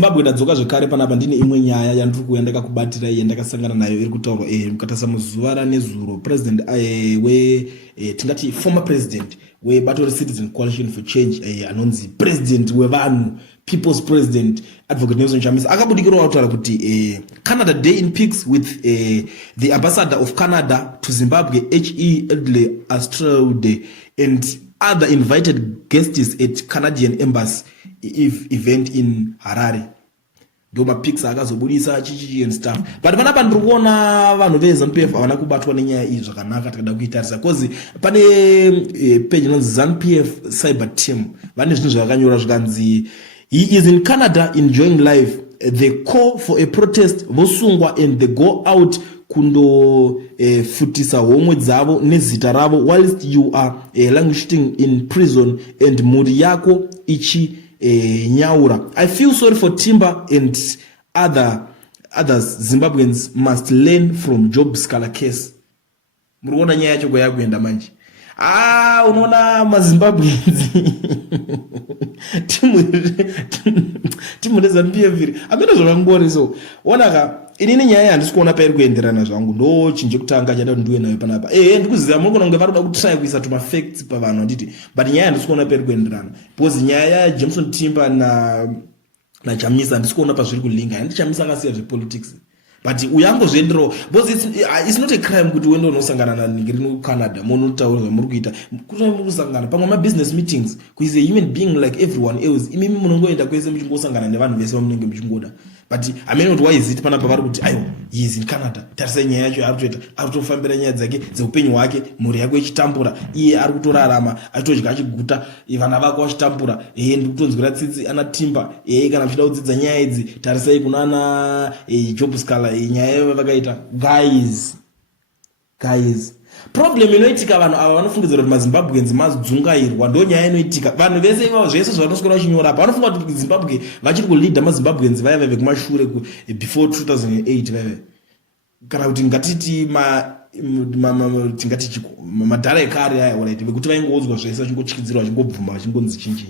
yezimbabwe tadzoka zvekare panapa ndine imwe nyaya yandiri kuyandaka kubatira yandakasangana nayo iri kutaurwa mukatasa muzuva ranezuro president tingati former president webato recitizen coalition for change anonzi president wevanhu people's president advocate Nelson Chamisa akabudikirawo kutaura kuti Canada Day in Pigs with the ambassador of Canada to Zimbabwe H.E. Edley Astraude and other invited guests at Canadian embassy event in Harare. Ndo mapics akazobudisa chichi and stuff. But panapa ndiri kuona vanhu veZANU-PF havana kubatwa nenyaya iyi zvakanaka tikada kuitarisa cause pane page inonzi ZANU-PF cyber team vane zvinhu zvakanyora zvikanzi he is in Canada enjoying life. They call for a protest vosungwa and they go out kundo futisa homwe dzavo nezita ravo whilst you are languishing in prison and mhuri yako ichi nyaura. I feel sorry for Timber and others. Zimbabweans must learn from Job Scala case. Muriona nyaya yacho kwayakuenda manje. Unaona maZimbabweans timu rezANU-PF amene zvakangoriso onaka inini nyaya handisi kuona pairi kuenderana zvangu ndo chinje kutanga chada ndiwe nayo panapa ndikuziva muri kuona kunge vari kuda kutry kuisa tuma facts pavanhu handiti but nyaya handisi kuona pairi kuenderana because nyaya yaJameson Timber na Chamisa handisi kuona pazviri kulinga handi Chamisa akasiya zvepolitics but uyangozvienderawo because it's not a crime kuti uende unosangana naningi rino Canada munotaura zvamuri kuita kuti muri kusangana pamwe ma-business meetings kuis a human being like everyone else imimi munongoenda kwese muchingosangana nevanhu vese vamunenge muchingoda but amene kuti why is it panapa vari kuti aiwa he is in Canada tarisai nyaya yacho arikutoita arikutofambira nyaya dzake dzeupenyu hwake mhuri yake ichitambura iye ari kutorarama achitodya achiguta vana vake vachitambura ndikutonzwira tsitsi ana Timber kana muchida kudzidza nyaya idzi tarisai kuna ana Job Scala nyaya yavakaita guys problem inoitika vanhu ava vanofungidzira kuti maZimbabweans madzungairwa ndo nyaya inoitika vanhu vese ivavo zvese zvavanoswera vachinyora apa vanofunga kuti Zimbabwe vachiri kuleader maZimbabweans vaya vaive kumashure before 2008 vaive kana kuti ngatiti tingati madhara ekare aya oraiti vekuti vaingoudzwa zvese vachingotyidzirwa vachingobvuma vachingonzi chinchi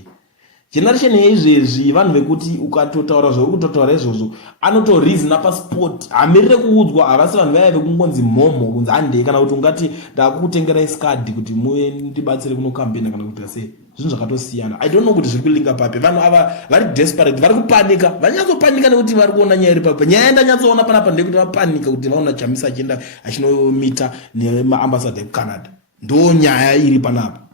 generation yeizvezvi vanhu vekuti ukatotaura zvauri kutotaura izvozvo anotoreasona pasport hamirire kuudzwa havasi vanhu vaya vekungonzi mhomho kunzi handei kana kuti ungati ndakukutengerai skadi kuti muve ndibatsire kunokambena kana kuti sei zvinhu zvakatosiyana I don't know kuti zviri kulinga papi vanhu ava vari desperate vari kupanika vanyatsopanika nekuti vari kuona nyaya iri papa nyaya yandanyatsoona panapa ndekuti vapanika kuti vaona Chamisa achienda achinomita nemaambassador ekuCanada ndo nyaya iri panapa